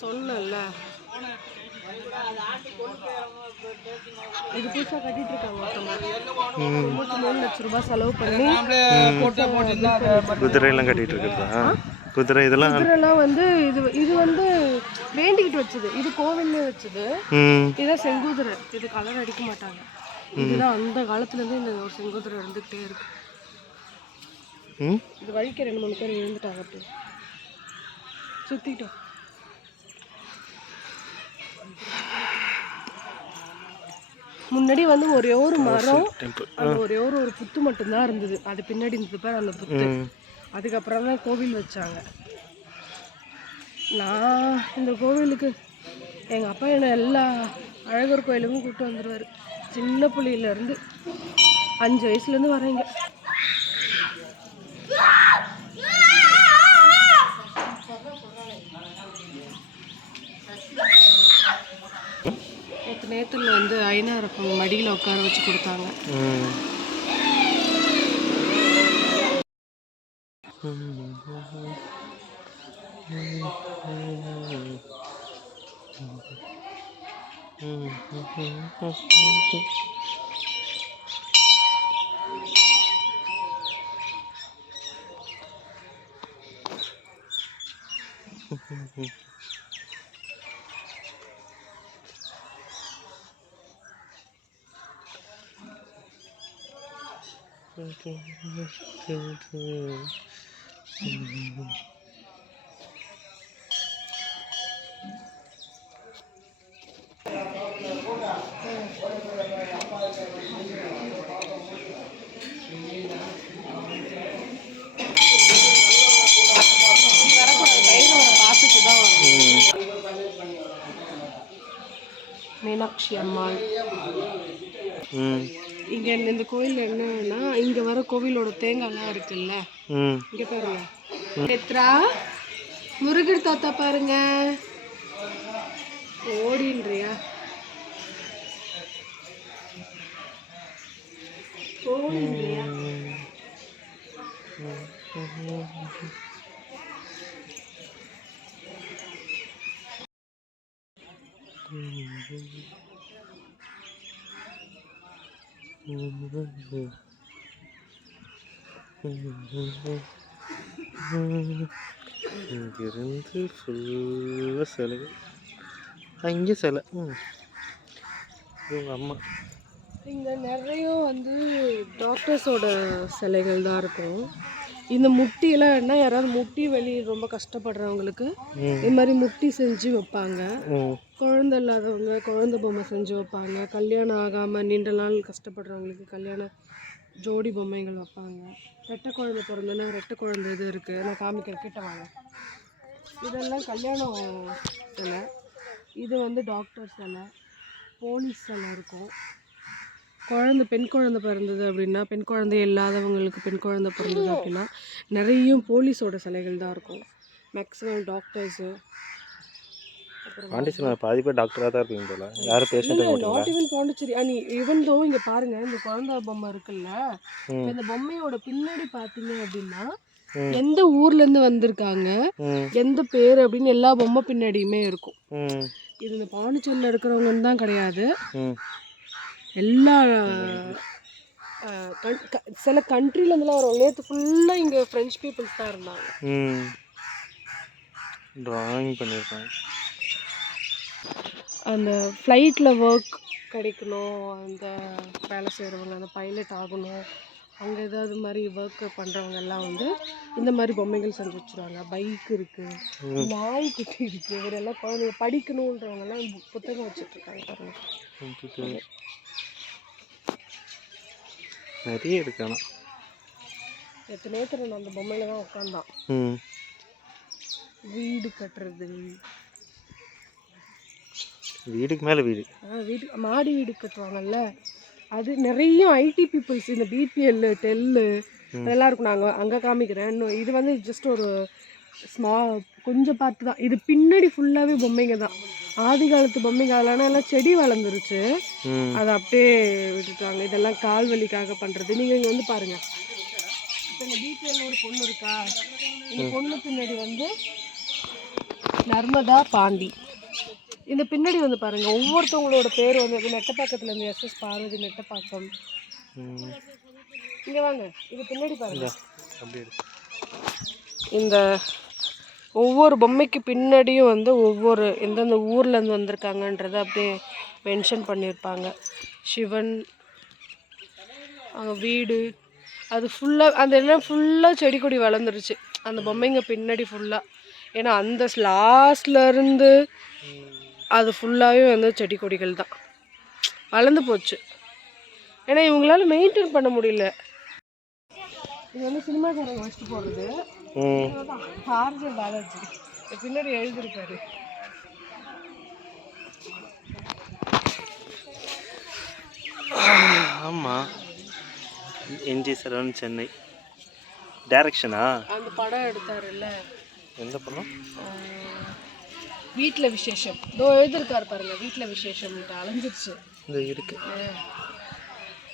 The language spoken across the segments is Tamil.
சொன்னல இது புதுசாக கட்டிட்டு இருக்காங்க. 3 லட்சம் ரூபாய் செலவு பண்ணி குதிரையெல்லாம் கட்டிட்டு இருக்கிறதா? குதிரைலாம் வந்து இது வந்து வேண்டிக்கிட்டு வச்சது. இது கோவில்ல வச்சது. இதான் செங்குதிரை. இது கலர் அடிக்க மாட்டாங்க. இதுதான் அந்த காலத்துல இருந்து இந்த ஒரு செங்குதிரை இருந்துகிட்டே இருக்கு. இது வழிக்க 2-3 பேர் எழுந்துட்டாங்க. அப்படி சுத்திட்டோம். முன்னாடி வந்து ஒரே ஒரு மரம், அந்த ஒரே ஒரு புத்து மட்டும்தான் இருந்தது. அது பின்னாடி இருந்தது பேர் அந்த புத்து. அதுக்கப்புறம் தான் கோவில் வச்சாங்க. நான் இந்த கோவிலுக்கு எங்கள் அப்பா என்ன எல்லா அழகர் கோயிலுக்கும் கூப்பிட்டு வந்துடுவார். சின்ன புள்ளியிலேருந்து 5 வயசுலேருந்து வரேங்க. நேத்துல வந்து ஐநாரப்பங்க மடியில் உட்கார வச்சு கொடுத்தாங்க. மீனாட்சி அம்மாள். இங்க இந்த கோயில் என்னன்னா, இங்க வர கோவிலோட தேங்காய்லாம் இருக்குல்ல, இங்க பாருங்க. எத்ரா முருகர் தாத்தா பாருங்க. ஓடின்றியா? ஓடின்றியா? இங்கிருந்து ஃபுல்லாக சிலை, அங்கே சிலை. இவங்க அம்மா. இங்கே நிறைய வந்து டாக்டர்ஸோட சிலைகள் தான் இருக்கும். இந்த முட்டியெல்லாம் என்ன, யாராவது முட்டி வலி ரொம்ப கஷ்டப்படுறவங்களுக்கு இது மாதிரி முட்டி செஞ்சு வைப்பாங்க. குழந்தை இல்லாதவங்க குழந்தை பொம்மை செஞ்சு வைப்பாங்க. கல்யாணம் ஆகாமல் நீண்ட நாள் கஷ்டப்படுறவங்களுக்கு கல்யாண ஜோடி பொம்மைகள் வைப்பாங்க. ரெட்டை குழந்தை பிறந்தனா ரெட்டை குழந்தை இது இருக்குது, நான் காமிக்கிற கிட்ட வாங்க. இதெல்லாம் கல்யாணம் சிலை. இது வந்து டாக்டர் சிலை, போலீஸ் சிலை இருக்கும். பெண் குழந்தை பிறந்தது அப்படின்னா, பெண் குழந்தை இல்லாதவங்களுக்கு பெண் குழந்தை பிறந்தது அப்படின்னா நிறைய போலீஸோட சிலைகள் தான் இருக்கும். Maximum doctors. பாண்டிச்சேரி பாதி பேர் டாக்டராக தான் இருப்பீங்க போல. யாரும் patient not even Pondicherry. Even though இங்கே பாருங்க, இந்த குழந்தை பொம்மை இருக்குல்ல, இந்த பொம்மையோட பின்னாடி பார்த்தீங்க அப்படின்னா எந்த ஊர்லேருந்து வந்திருக்காங்க, எந்த பேர் அப்படின்னு எல்லா பொம்மை பின்னாடியுமே இருக்கும். இது இந்த பாண்டிச்சேரியில் இருக்கிறவங்கன்னு தான் கிடையாது. எல்லா சில கண்ட்ரிலேருந்துலாம் வரும். நேற்று ஃபுல்லாக இங்கே ஃப்ரெஞ்ச் பீப்புள்ஸ் தான் இருந்தாங்க. ட்ராயிங் பண்ணியிருக்காங்க. அந்த ஃப்ளைட்டில் ஒர்க் கிடைக்கணும், அந்த வேலை செய்கிறவங்க, அந்த பைலட் ஆகணும், அங்கே ஏதாவது மாதிரி ஒர்க் பண்ணுறவங்க எல்லாம் வந்து இந்த மாதிரி பொம்மைகள் செஞ்சு வச்சுருவாங்க. பைக் இருக்குது, நாய்க்குட்டி இருக்குது. இவரெல்லாம் குழந்தைங்க படிக்கணுன்றவங்கெல்லாம் புத்தகம் வச்சுட்ருக்காங்க பாருங்கள். நிறைய இருக்கானா. நேற்று அந்த பொம்மையில தான் உட்காந்தான். வீடு கட்டுறது, வீடுக்கு மேலே வீடு, மாடி வீடு கட்டுவாங்கல்ல, அது நிறைய ஐடி பீப்புள்ஸ், இந்த பிபிஎல் டெல்லு அதெல்லாம் இருக்கும். நாங்கள் அங்கே காமிக்கிறேன். இன்னும் இது வந்து ஜஸ்ட் ஒரு கொஞ்சம் பார்த்து தான். இது பின்னாடி ஃபுல்லாகவே பொம்மைங்க தான், ஆதி காலத்து பொம்மைங்க. அதெல்லாம் எல்லாம் செடி வளர்ந்துருச்சு, அதை அப்படியே விட்டுட்டாங்க. இதெல்லாம் கால் வலிக்காக பண்ணுறது. நீங்கள் இங்கே வந்து பாருங்கள், இப்போ இந்த பிபிஎல் ஒரு பொண்ணு இருக்கா, இந்த பொண்ணு பின்னாடி வந்து நர்மதா பாண்டி. இந்த பின்னாடி வந்து பாருங்கள் ஒவ்வொருத்தவங்களோட பேர் வந்து நெட்டப்பாக்கத்தில் இருந்து எஸ்எஸ் பார்வதி நெட்டப்பாக்கம். இங்கே வாங்க, இது பின்னாடி பாருங்க. அப்படி இந்த ஒவ்வொரு பொம்மைக்கு பின்னாடியும் வந்து ஒவ்வொரு எந்தெந்த ஊர்லேருந்து வந்திருக்காங்கன்றதை அப்படியே மென்ஷன் பண்ணியிருப்பாங்க. சிவன் அவங்க வீடு அது ஃபுல்லாக அந்த எல்லாம் ஃபுல்லாக செடி கொடி வளர்ந்துருச்சு அந்த பொம்மைங்க பின்னாடி ஃபுல்லாக. ஏன்னா அந்த லாஸ்ட்லேருந்து அது ஃபுல்லாகவே வந்து செடி கொடிகள் தான் வளர்ந்து போச்சு. ஏன்னா இவங்களால மெயின்டைன் பண்ண முடியல. இது வந்து சினிமாக்காரங்க வச்சுட்டு போகிறது. ஆர்ஜே பாலாஜி பின்னாடி எழுதியிருக்காரு. ஆமாம், என்ஜி சரவணன் சென்னை டைரக்ஷனா அந்த படம் எடுத்தாருல்ல. எந்த படம்? வீட்டில் விசேஷம். இதோ எழுதியிருக்காரு பாருங்க, வீட்டில் விசேஷம் அலைஞ்சிருச்சு. இந்த இருக்கு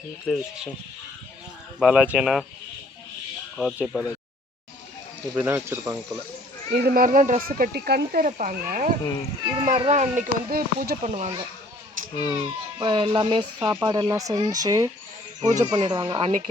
வீட்டில் விசேஷம். பாலாஜினா ஆர்ஜே பாலாஜி இப்படி தான் வச்சுருப்பாங்க போல். இது மாதிரி தான் ட்ரெஸ்ஸு கட்டி கண் திறப்பாங்க. இது மாதிரி தான் அன்றைக்கி வந்து பூஜை பண்ணுவாங்க. எல்லாமே சாப்பாடெல்லாம் செஞ்சு பூஜை பண்ணிடுவாங்க அன்றைக்கி.